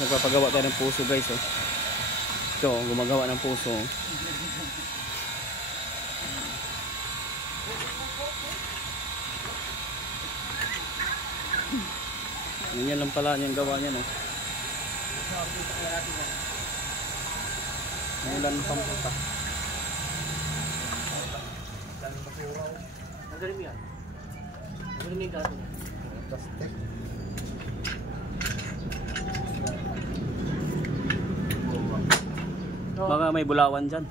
Nagpapagawa tayo ng puso guys oh. Ito, gumagawa ng puso. Ganyan lang pala yung gawa niya no. Ulan pamputa. Magaling yan. Magaling yung gato niya. Plastic. Baka may bulawan dyan.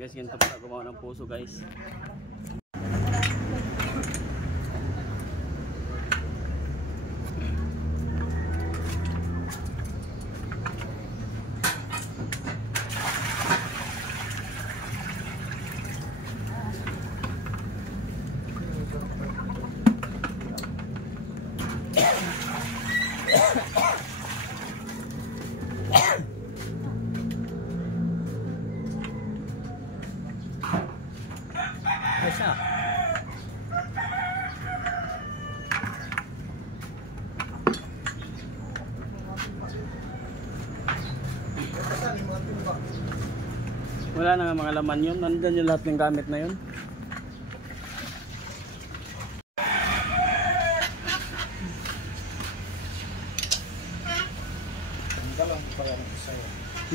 Guys, ganito pala gumawa ng puso guys. Siya. Wala na nga mga laman yun. Nandun yung lahat ng gamit na yun.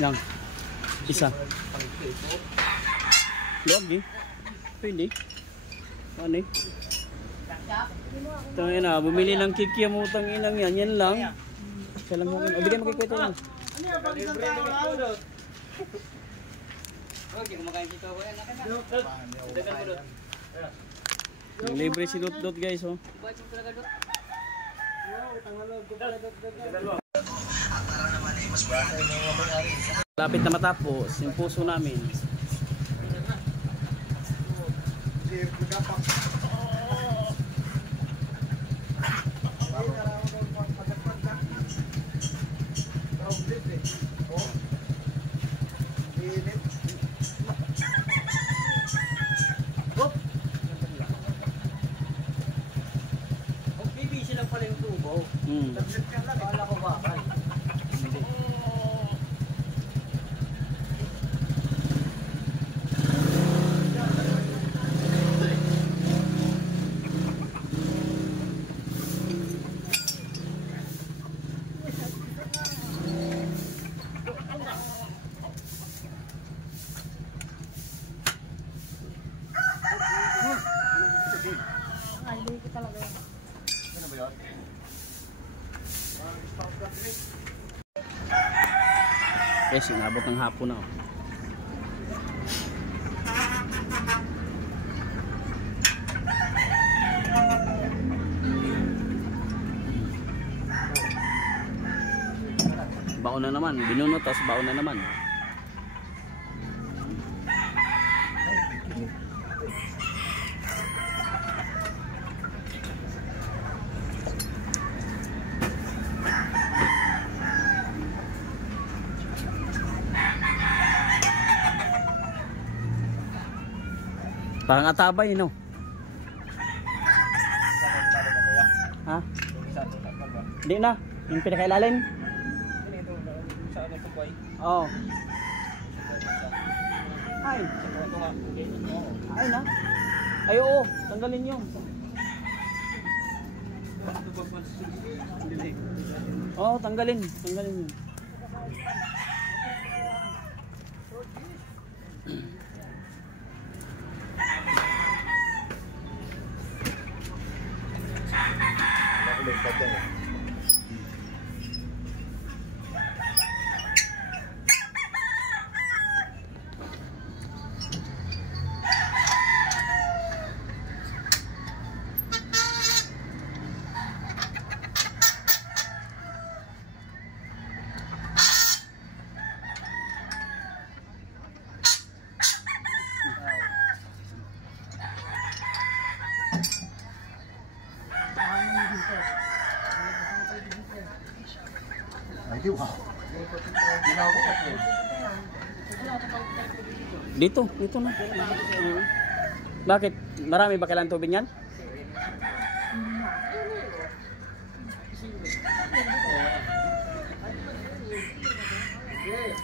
Lang. Isa. Log eh. Pwede. Ano eh? Ito na, bumili ng kikya mo utang inang yan. Yan lang. Siya lang muna. O, bigyan magkikwento lang. Ano yan? Pag isang tao lang. Okay, kumakain dito ako yan. Libre si Dot guys oh. Lapit na matapos yung puso namin. Yes, inabot ng hapon na. Baon na naman, binunot tapos baon na naman. Parang atabay, no? Ha? Hindi na. Yung pinakailalim? Oo. Ay. Ay na. Ay oo. Tanggalin yun. Oo, tanggalin. Tanggalin yun. Dito na. Bakit? Marami ba kailangan tubig yan?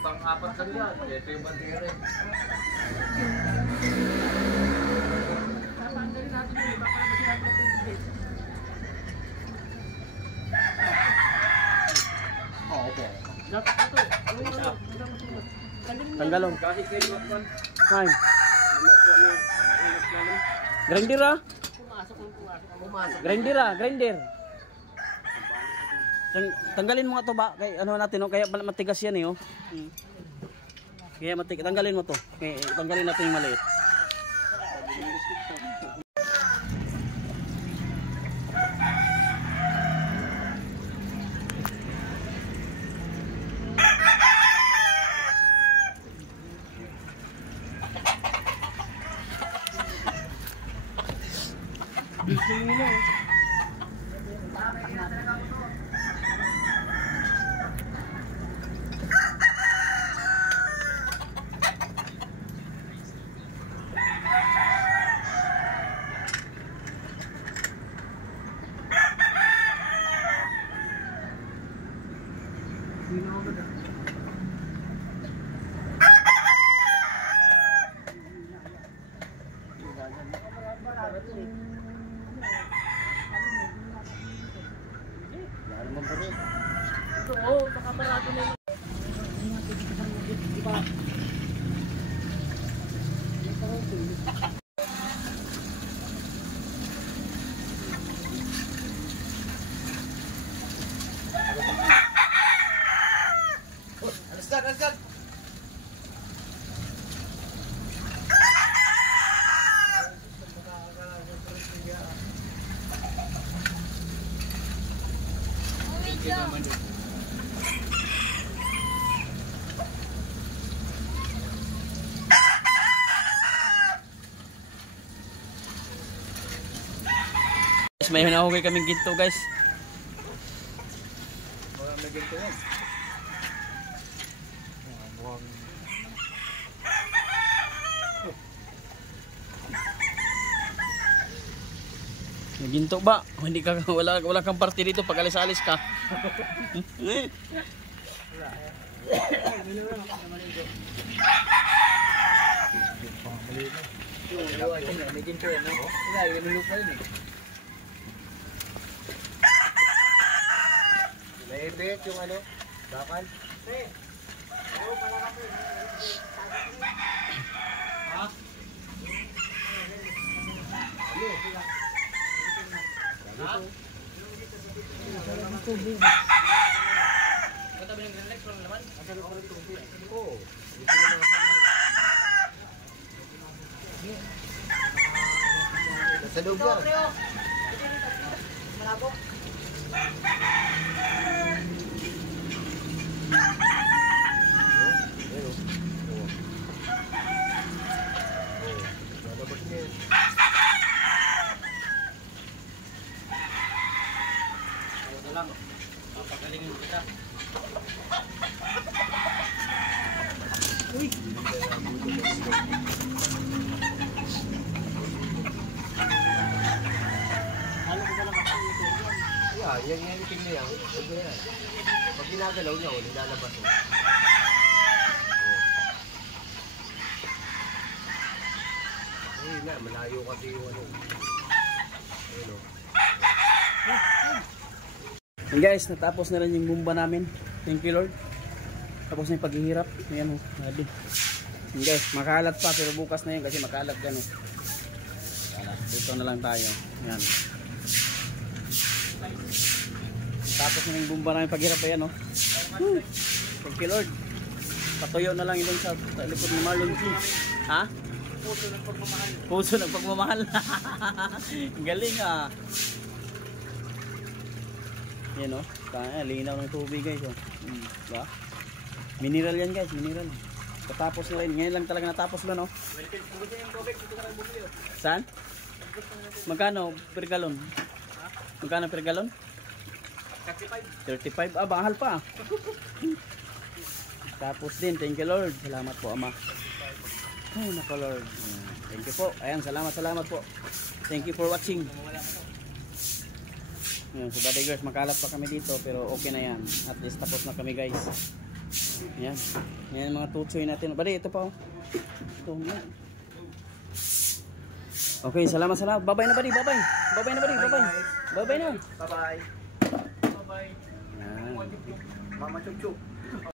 Pang-apat lang yan. Ito yung bandera. Tanggalong. Kahit kayo magpan. Hay. Grinder ah. Grinder. Tanggalin mo nga to ba? Kay ano natin no, kaya pala matigas yan eh oh. Kaya matigas, tanggalin mo to. Kaya tanggalin natin yung maliit. Alaskan! May hinahugay kaming ginto guys. May ginto yan. Ginto ba? Hindi ka wala kang parte dito pag alis-alis ka. May ginto yan, no? Wala, may lupa yun eh. May bet yung ano, bakal. Ha? Sa loob yan. Malabo. Lang, papagalingin kita. Uy! Yan yung tingnan yan. Pag ginagalaw niya, nilalabas mo. Ayun na, malayo kasi yung ano. Ayun o. And guys, natapos na rin yung bumba namin. Thank you Lord. Tapos na yung paghihirap. Ayan o. And guys, makalat pa pero bukas na yun kasi makalat yan o. Dito na lang tayo. Ayan. Tapos na yung bumba namin paghirap pa yan, oh. Thank you, Lord. Patuyo na lang yun sa likod ni Marlon G. Ha? Puso ng pagmamahal. Puso ng pagmamahal. Galing, ah. Yan, oh. Kaya, linaw ng tubig, guys, oh. Diba? Mineral yan, guys, mineral. Katapos na rin. Ngayon lang talaga natapos ba, no? Saan? Magkano per galon? Magkano per galon? 35. Ah, mahal pa. Tapos din, thank you Lord. Salamat po, Ama. Ay, nako Lord. Thank you po. Ayan, salamat po. Thank you for watching. Ayan, so Daddy Girls, makalat pa kami dito pero okay na yan. At least tapos na kami, guys. Ayan. Yan yung mga tutsoy natin. Bali, ito pa, oh. Ito, yan. Okay, salamat. Bye-bye na, buddy. Bye-bye na. Bye-bye. Yan. Mama Chup Chup.